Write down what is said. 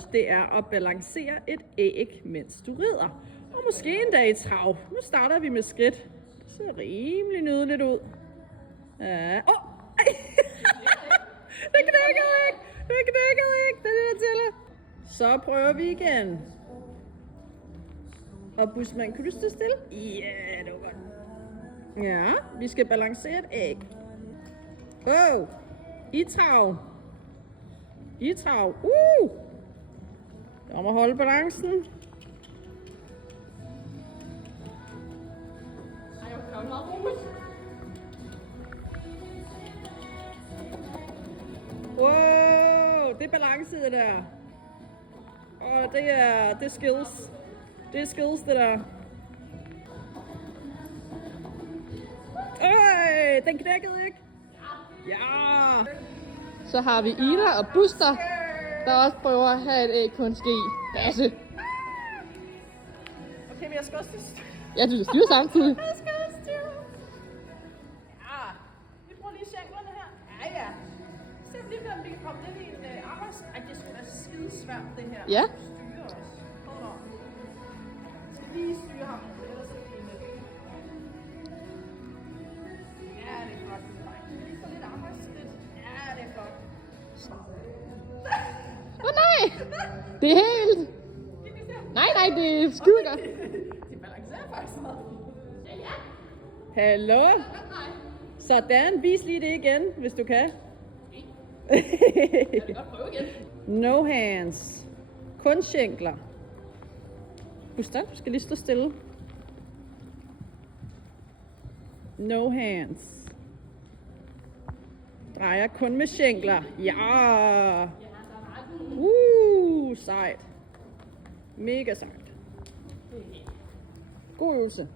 challenge, det er at balancere et æg, mens du rider. Og måske en dag i trav. Nu starter vi med skridt. Det ser rimelig nydeligt ud. Ja. Det knækkede ikke! Det knækkede ikke! Det er det, Tille. Så prøver vi igen. Og Busman, kan du stå stille? Ja, det var godt. Ja, vi skal balancere et æg. I trav. I trav. Der må holde balancen. Wow, det er balance det der. Og det er skills. Det er skills det der. Den knækkede ikke. Ja. Så har vi Ida og Buster, der også prøver at have et æg på en ske. Basse. Okay, men jeg skal også styre. Ja, du skal styre samtidig. Jeg skal også styre. Ja, vi prøver lige sjanglerne her. Ja. Se lige, om vi kan komme lidt i en arbejds... Ej, det skulle være skidesvært, det her. Ja. Styre os. Hold on. Jeg skal lige styre ham. Ellers er det lidt. Ja, det er godt. Skal vi lige få lidt arbejdskridt? Ja, det er godt. Nej! Det er helt... Nej, det er skide godt. De balancerer faktisk meget. Ja. Hallo? Sådan, vis lige det igen, hvis du kan. Jeg vil godt prøve igen. No hands. Kun skænkler. Buster, du skal lige stå stille. No hands. Drejer kun med skænkler. Ja. Sejt. Mega sejt. God øvelse.